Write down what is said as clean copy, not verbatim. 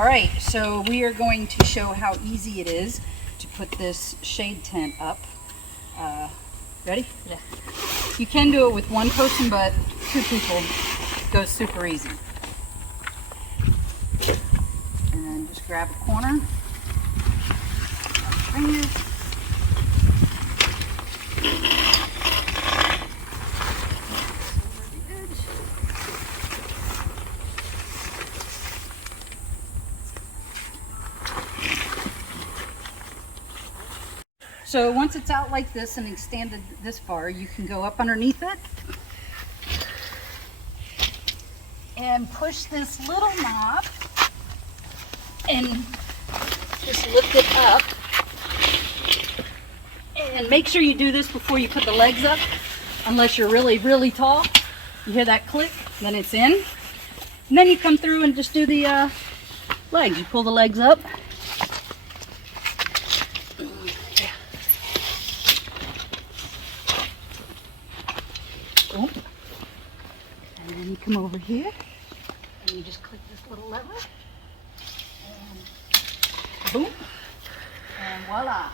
All right, so we are going to show how easy it is to put this shade tent up. Ready? Yeah. You can do it with one person, but 2 people goes super easy. And then just grab a corner. Bring it. So once it's out like this and extended this far, you can go up underneath it and push this little knob and just lift it up. And make sure you do this before you put the legs up, unless you're really, really tall. You hear that click, then it's in. And then you come through and just do the legs. You pull the legs up. Boom. And then you come over here and you just click this little lever. And boom. And voila.